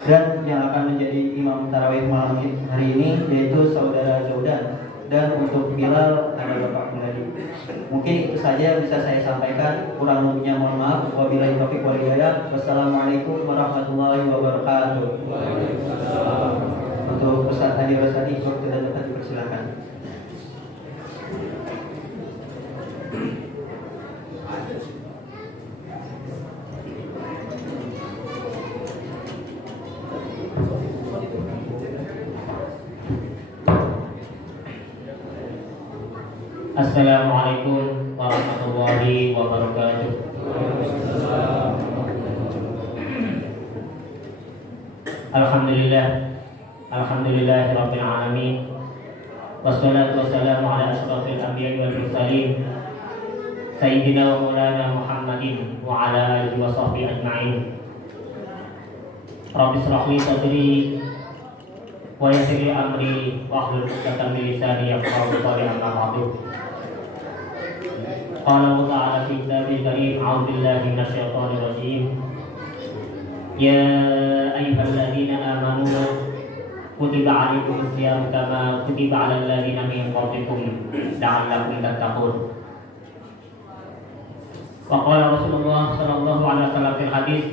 dan yang akan menjadi imam tarawih malam hari ini yaitu saudara Jaudan, dan untuk Bilal ada Bapak Mengadi. Mungkin itu saja bisa saya sampaikan, kurang lebihnya mohon maaf. Wabillahi taufiq wal hidayah. Wassalamualaikum warahmatullahi wabarakatuh. Untuk Ustaz Adi Rasadi waktu dan tempat dipersilakan. Assalamualaikum warahmatullahi wabarakatuh. Alhamdulillahirabbil alamin. Wassalatu wassalamu ala asyrafil anbiya'i wal mursalin sayyidina wa maulana Muhammadin wa ala alihi wa sahbihi ajma'in. Rabbi shrah li sadri wa yassir li amri wa hlul 'uqdatam min lisani yafqahu qawli. Amma ba'du. Qala Allah ta'ala fi kitabil karim, a'udzu billahi minasyaitonir rajim. Ya ayyuhalladzina amanu kutiba 'alaikumus shiyam kama kutiba 'alal ladzina min qablikum la'allakum tattaqun. Wa qala Rasulullah sallallahu alaihi wasallam fil hadis,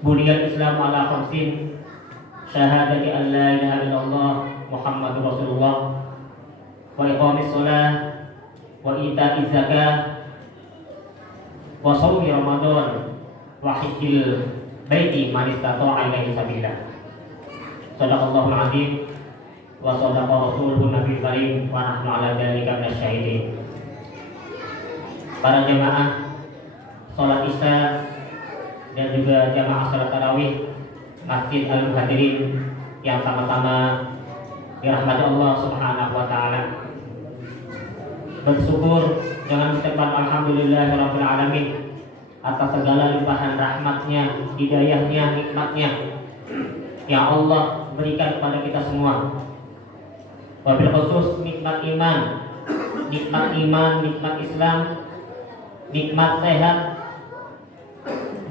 buniyal Islam ala khamsin, syahadati an la ilaha illallah Muhammadur Rasulullah, wa iqamis shalah, wa ita'iz zakah, wa shaumi ramadan, wa hajjil baiti man istata'a ilaihi sabila. Shadaqallahul azim wa shadaqa rasuluhun nabiyul karim wa nahnu ala dzalika minasyahidin. Para jamaah salat Isya dan juga jamaah salat tarawih Masjid Al-Muhajirin yang sama-sama dirahmati Allah Subhanahu wa taala, bersyukur dengan ucapan alhamdulillahirabbil alamin atas segala limpahan rahmatnya, hidayahnya, nikmatnya yang Allah berikan kepada kita semua. Wabil khusus nikmat iman, nikmat Islam, nikmat sehat,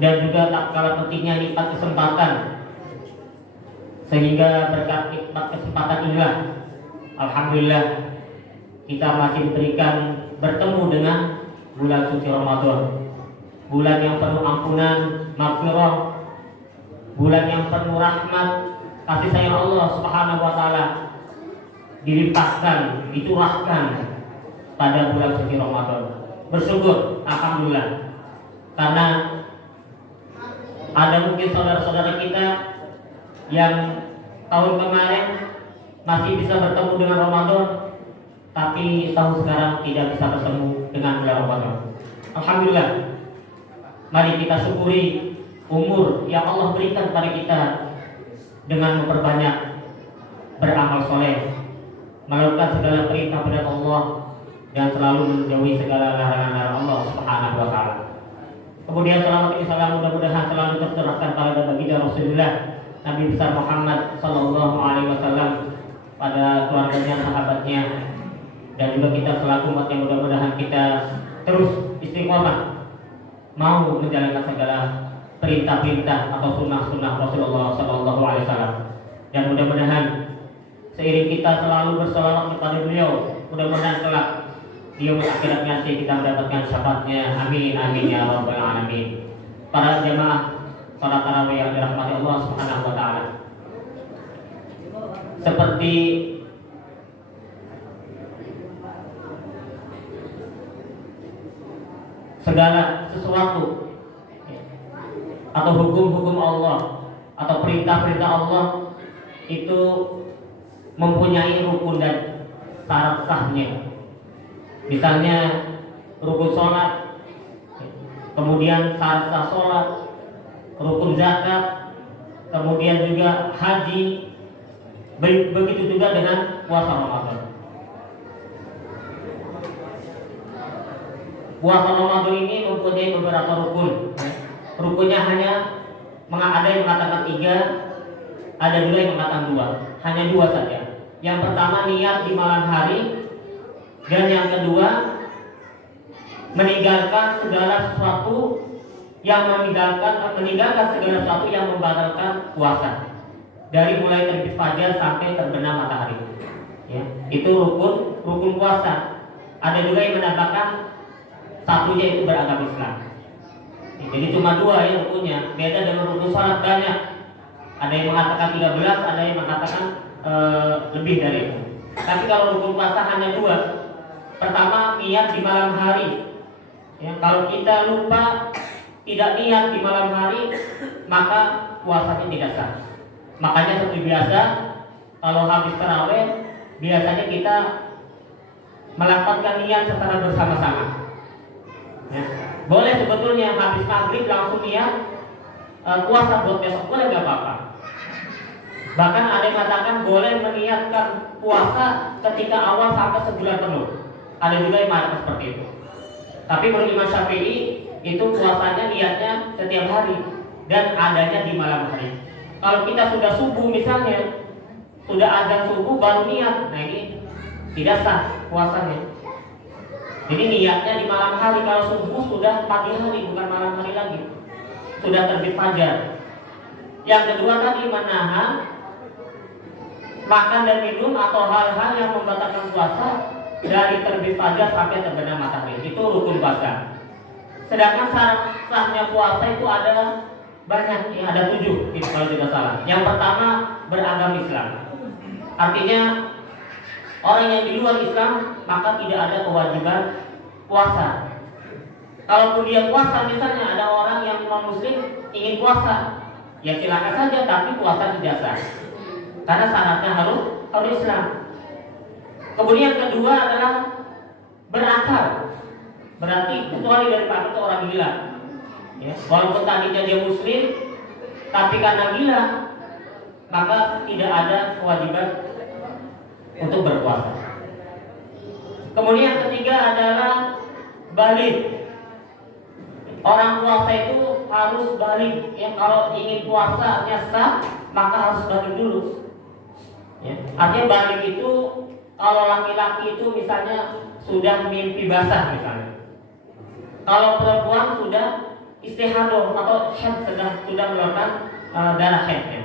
dan juga tak kalah pentingnya nikmat kesempatan. Sehingga berkat nikmat kesempatan inilah alhamdulillah kita masih diberikan bertemu dengan bulan suci Ramadan, bulan yang penuh ampunan, maghfirah, bulan yang penuh rahmat, kasih sayang Allah Subhanahu wa taala dilimpahkan, dicurahkan pada bulan suci Ramadan. Bersyukur alhamdulillah, karena ada mungkin saudara-saudara kita yang tahun kemarin masih bisa bertemu dengan Ramadan, tapi tahun sekarang tidak bisa bertemu dengan bulan Ramadan. Alhamdulillah, mari kita syukuri umur yang Allah berikan kepada kita dengan memperbanyak beramal soleh, melakukan segala perintah-perintah Allah, dan selalu menjauhi segala larangan-larangan Allah Subhanahu wa taala. Kemudian salawat dan salam mudah-mudahan selalu tercurahkan pada baginda Rasulullah Nabi besar Muhammad sallallahu alaihi wasallam, pada keluarganya, sahabatnya, dan juga kita selaku umat yang mudah-mudahan kita terus istiqomah mau menjalankan segala perintah-perintah atau sunnah-sunnah Rasulullah sallallahu alaihi wasallam. Dan mudah-mudahan seiring kita selalu berselawat kepada beliau, mudah-mudahan kelak di yaumul akhirat nanti kita mendapatkan syafaatnya. Amin amin ya rabbal alamin. Para jamaah salat tarawih yang dirahmati Allah Subhanahu wa taala, seperti segala sesuatu atau hukum-hukum Allah atau perintah-perintah Allah itu mempunyai rukun dan syarat sahnya. Misalnya rukun sholat, kemudian syarat sah sholat, rukun zakat, kemudian juga haji. Begitu juga dengan puasa Ramadan. Puasa Ramadan ini mempunyai beberapa rukun. Rukunnya hanya ada yang mengatakan 3, ada juga yang mengatakan 2. Hanya 2 saja. Yang pertama niat di malam hari, dan yang kedua meninggalkan segala sesuatu yang meninggalkan segala sesuatu yang membatalkan puasa, dari mulai terbit fajar sampai terbenam matahari. Ya, itu rukun puasa. Ada juga yang menambahkan satunya itu beragama Islam. Ya, jadi cuma dua ya rukunnya. Beda dengan rukun salat banyak. Ada yang mengatakan 13, ada yang mengatakan lebih dari itu. Tapi kalau rukun puasa hanya dua. Pertama, niat di malam hari. Ya, kalau kita lupa tidak niat di malam hari, maka puasanya tidak sah. Makanya seperti biasa, kalau habis tarawih, biasanya kita melakukan niat secara bersama-sama. Ya. Boleh sebetulnya habis maghrib langsung niat puasa buat besok, boleh nggak apa-apa. Bahkan ada yang mengatakan boleh meniatkan puasa ketika awal sampai sebulan penuh. Ada juga yang mengatakan seperti itu. Tapi menurut Imam Syafi'i itu puasanya niatnya setiap hari dan adanya di malam hari. Kalau kita sudah subuh misalnya, sudah azan subuh baru niat, nah ini tidak sah puasanya. Jadi niatnya di malam hari. Kalau subuh sudah pagi hari, bukan malam hari lagi, sudah terbit fajar. Yang kedua tadi menahan makan dan minum atau hal-hal yang membatalkan puasa dari terbit fajar sampai terbenam matahari. Itu rukun puasa. Sedangkan sahnya puasa itu ada banyak, ya, ada 7 kalau tidak salah. Yang pertama, beragama Islam. Artinya orang yang di luar Islam maka tidak ada kewajiban puasa. Kalaupun dia puasa, misalnya ada orang yang non muslim ingin puasa, ya silakan saja, tapi puasa tidak sah. Karena syaratnya harus Islam. Kemudian yang kedua adalah berakal. Berarti kecuali dari Pak itu orang gila. Ya, walaupun tadinya dia muslim, tapi karena gila, maka tidak ada kewajiban untuk berpuasa. Kemudian yang ketiga adalah balik. Orang puasa itu harus balik. Ya, kalau ingin puasanya sah, maka harus balik dulu. Ya, artinya balik itu kalau laki-laki itu misalnya sudah mimpi basah misalnya. Kalau perempuan sudah istihadah atau haid, sudah melakukan darah haidnya.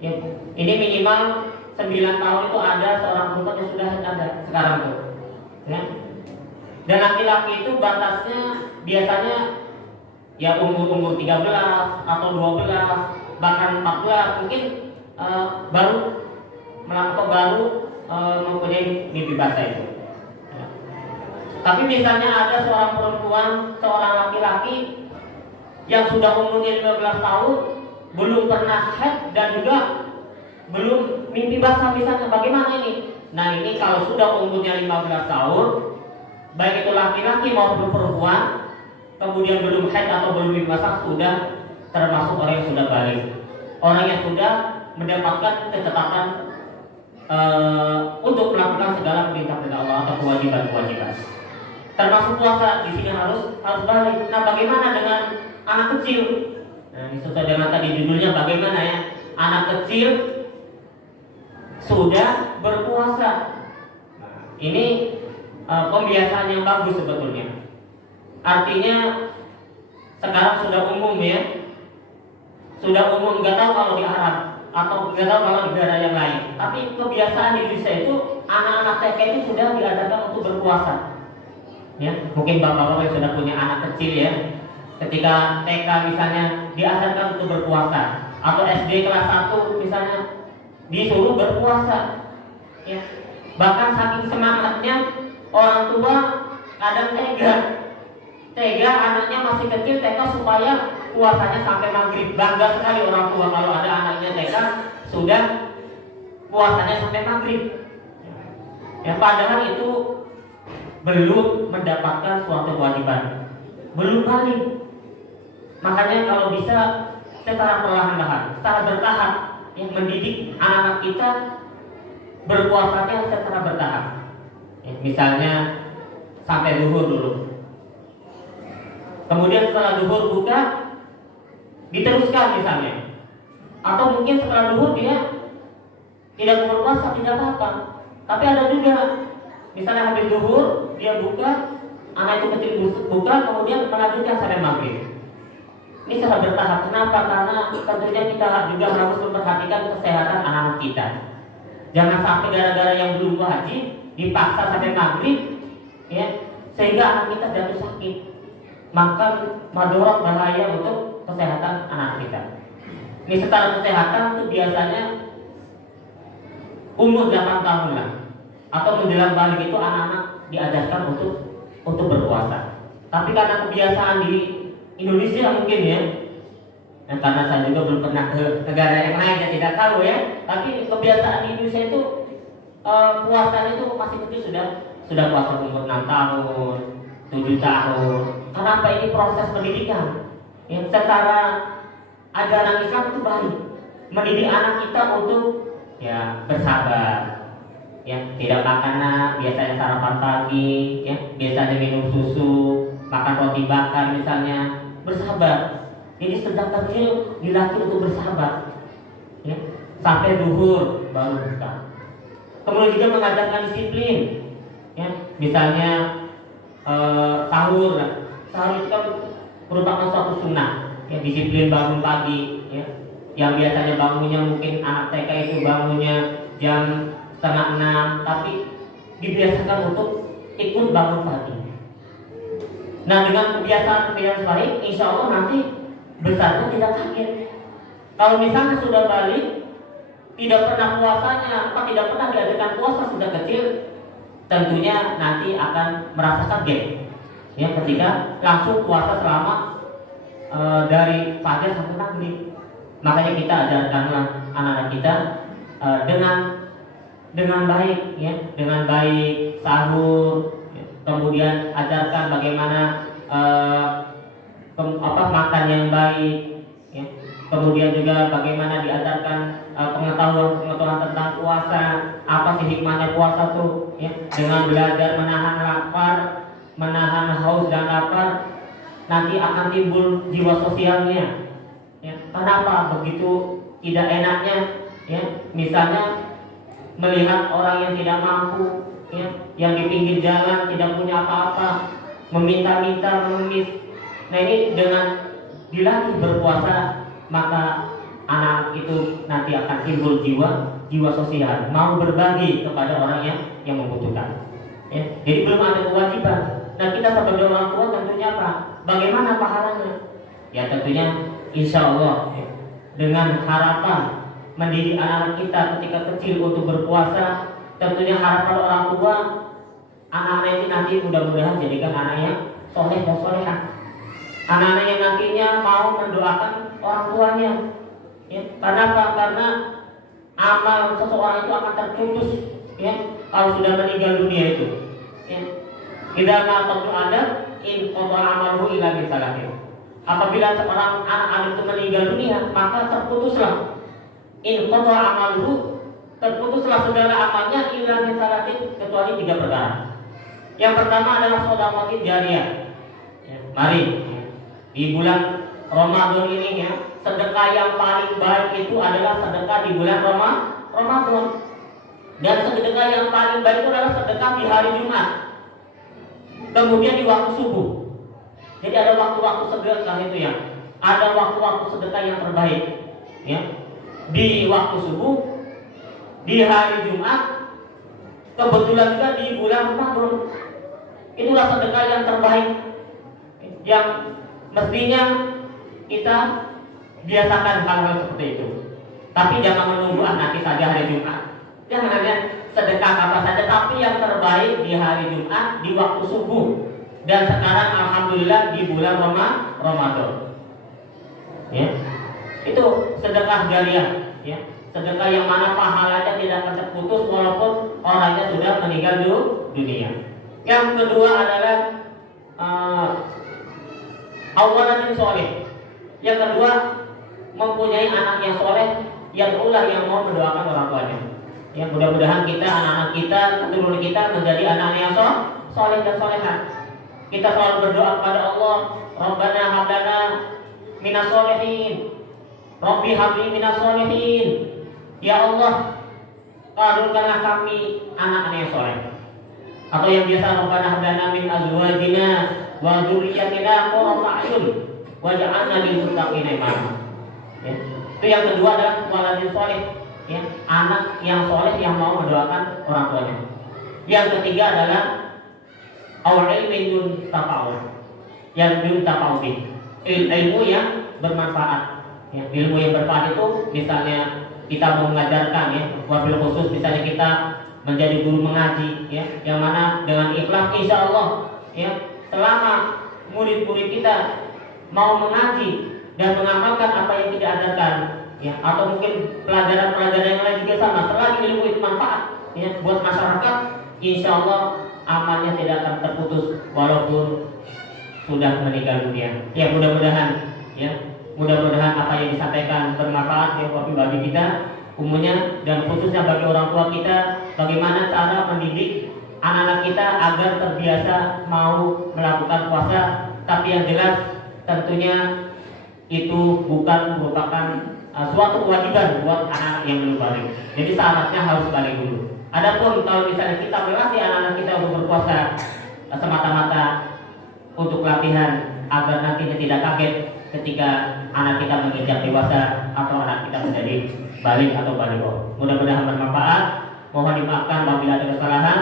Ya, ini minimal 9 tahun itu ada seorang perempuan yang sudah ada sekarang tuh. Ya. Dan laki-laki itu batasnya biasanya ya umur 13 atau 12 bahkan 14 mungkin baru mempunyai mimpi basah itu. Ya. Tapi misalnya ada seorang perempuan, seorang laki-laki yang sudah umurnya 15 tahun belum pernah haid dan juga belum mimpi basah misalnya, bagaimana ini? Nah ini kalau sudah umurnya 15 tahun, baik itu laki-laki maupun perempuan, kemudian belum haid atau belum mimpi basah, sudah termasuk orang yang sudah balik, orang yang sudah mendapatkan ketetapan untuk melakukan segala perintah Allah atau kewajiban-kewajiban. Termasuk puasa di sini harus balik. Nah bagaimana dengan anak kecil? Nah ini sesuai dengan tadi judulnya, bagaimana ya anak kecil sudah berpuasa. Ini pembiasaan yang bagus sebetulnya. Artinya sekarang sudah umum ya, sudah umum, nggak tahu kalau di Arab atau nggak tahu kalau di negara yang lain. Tapi kebiasaan di Indonesia itu anak-anak TK itu sudah diadakan untuk berpuasa. Ya, mungkin bapak-bapak yang sudah punya anak kecil ya, ketika TK misalnya diajarkan untuk berpuasa, atau SD kelas 1 misalnya disuruh berpuasa. Ya. Bahkan saking semangatnya orang tua kadang tega anaknya masih kecil TK supaya puasanya sampai maghrib. Bangga sekali orang tua kalau ada anaknya TK sudah puasanya sampai maghrib. Ya, padahal itu belum mendapatkan suatu kewajiban, belum balik. Makanya kalau bisa secara perlahan-lahan, secara bertahap, yang mendidik anak-anak kita berpuasanya secara bertahap. Ya, misalnya sampai zuhur dulu, kemudian setelah zuhur buka, diteruskan misalnya. Atau mungkin setelah zuhur dia tidak berpuasa, tidak apa-apa. Tapi ada juga misalnya habis zuhur dia buka, anak itu kecil buka, kemudian melanjutkan sampai maghrib. Ini secara bertahap. Kenapa? Karena tentunya kita juga harus memperhatikan kesehatan anak-anak kita. Jangan sampai gara-gara yang belum wajib dipaksa sampai maghrib, ya, sehingga anak kita jatuh sakit. Maka madorot bahaya untuk kesehatan anak kita. Ini secara kesehatan itu biasanya umur 8 tahun lah, atau menjelang balik itu anak-anak diajarkan untuk berpuasa. Tapi karena kebiasaan di Indonesia mungkin ya, karena saya juga belum pernah ke negara yang lain, saya tidak tahu ya. Tapi kebiasaan di Indonesia itu puasanya itu masih kecil sudah puasa umur 6 tahun, 7 tahun. Kenapa? Ini proses pendidikan. Yang secara ajaran Islam itu baik, mendidik anak kita untuk ya bersabar, ya tidak makan biasanya sarapan pagi, ya biasanya minum susu, makan roti bakar misalnya, bersabar. Jadi sejak kecil dilatih untuk bersabar, ya sampai duhur baru buka. Kemudian juga mengajarkan disiplin, ya misalnya sahur itu kan merupakan suatu sunnah, ya disiplin bangun pagi, ya yang biasanya bangunnya mungkin anak TK itu bangunnya jam 5:30, tapi dibiasakan untuk ikut bangun pagi. Nah, dengan kebiasaan baik, insya Allah nanti besarnya tidak kaget. Kalau misalnya sudah balik, tidak pernah puasanya, atau tidak pernah diadakan puasa sejak kecil, tentunya nanti akan merasa kaget, ya ketika langsung puasa selama dari fajar sampai maghrib. Makanya kita ajarkanlah anak-anak kita dengan baik, ya dengan baik sahur, ya. Kemudian ajarkan bagaimana makan yang baik, ya. Kemudian juga bagaimana diajarkan pengetahuan tentang puasa, apa sih hikmahnya puasa tuh, ya. Dengan belajar menahan lapar, menahan haus dan lapar, nanti akan timbul jiwa sosialnya. Ya, kenapa begitu tidak enaknya, ya misalnya melihat orang yang tidak mampu, ya yang di pinggir jalan tidak punya apa-apa, meminta-minta, mengemis. Nah ini dengan dilatih berpuasa, maka anak itu nanti akan timbul jiwa sosial, mau berbagi kepada orang yang membutuhkan. Ya, jadi belum ada kewajiban. Nah kita sebagai orang tua tentunya apa? Bagaimana pahalanya? Ya tentunya insya Allah, ya, dengan harapan mendidik anak-anak kita ketika kecil untuk berpuasa, tentunya harapan orang tua anak-anak ini nanti mudah-mudahan jadikan anak yang soleh dan solehah, anak-anak yang nantinya mau mendoakan orang tuanya, ya. Karena apa? Karena amal seseorang itu akan terputus, ya kalau sudah meninggal dunia itu, ya. Idza mata Adam in qada amaluhu illa bi salatin. Apabila seorang anak itu meninggal dunia, maka terputuslah in qada amaluhu, terputuslah segala amalnya illa bi salatin, kecuali 3 perkara. Yang pertama adalah sedekah jariyah. Ya, mari ya, di bulan Ramadan ini, ya, sedekah yang paling baik itu adalah sedekah di bulan Ramadan. Dan sedekah yang paling baik itu adalah sedekah di hari Jumat. Kemudian di waktu subuh. Jadi ada waktu-waktu sedekah itu, ya. Ada waktu-waktu sedekah yang terbaik, ya. Di waktu subuh, di hari Jumat, kebetulan juga di bulan Ramadan. Itulah sedekah yang terbaik, yang mestinya kita biasakan hal-hal seperti itu. Tapi jangan menunggu nanti saja hari Jumat. Jangan hanya sedekah apa saja, tapi yang terbaik di hari Jumat, di waktu subuh. Dan sekarang alhamdulillah di bulan Ramadan. Ya. Itu sedekah jariyah, ya. Sedekah yang mana pahalanya tidak akan terputus walaupun orangnya sudah meninggal dunia. Yang kedua adalah awalan soleh. Yang kedua, mempunyai anak yang soleh, yang ulah yang mau mendoakan orang tuanya. Ya, mudah-mudahan kita, anak-anak kita, keturunan kita menjadi anak yang soleh dan solehah. Kita selalu berdoa kepada Allah, Rabbana hab lana minas sholihin, Rabbi habli minas sholihin. Ya Allah, karuniakanlah kami anak yang soleh. Atau yang biasa Rabbana hab lana min azwajina wa dzurriyyatina qurrata a'yun waj'alna lil muttaqina imama. Ya. Itu yang kedua adalah waladin soleh, ya, anak yang soleh yang mau mendoakan orang tuanya. Yang ketiga adalah awal ilmin yun tafa'ul, yang yun tafa'ul, ilmu yang bermanfaat. Ya, ilmu yang bermanfaat itu misalnya kita mau mengajarkan, ya, wabil khusus misalnya kita menjadi guru mengaji, ya, yang mana dengan ikhlas insya Allah, ya, selama murid-murid kita mau mengaji dan mengamalkan apa yang kita ajarkan, ya, atau mungkin pelajaran-pelajaran yang lain juga sama, selagi ilmu itu manfaat, ya, buat masyarakat, insya Allah amalnya tidak akan terputus walaupun sudah meninggal dunia. Ya, mudah-mudahan, ya, mudah-mudahan apa yang disampaikan bermanfaat, ya, bagi kita umumnya dan khususnya bagi orang tua kita, bagaimana cara mendidik anak-anak kita agar terbiasa mau melakukan puasa, tapi yang jelas tentunya itu bukan merupakan suatu kewajiban buat anak-anak yang belum balik. Jadi syaratnya harus balik dulu. Adapun kalau misalnya kita melatih anak-anak kita untuk berpuasa semata-mata untuk latihan agar nantinya tidak kaget ketika anak kita menginjak dewasa atau anak kita menjadi balik atau baligh. Mudah-mudahan bermanfaat. Mohon dimaafkan apabila ada kesalahan.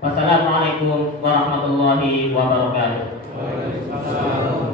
Wassalamualaikum warahmatullahi wabarakatuh. Waalaikumsalam.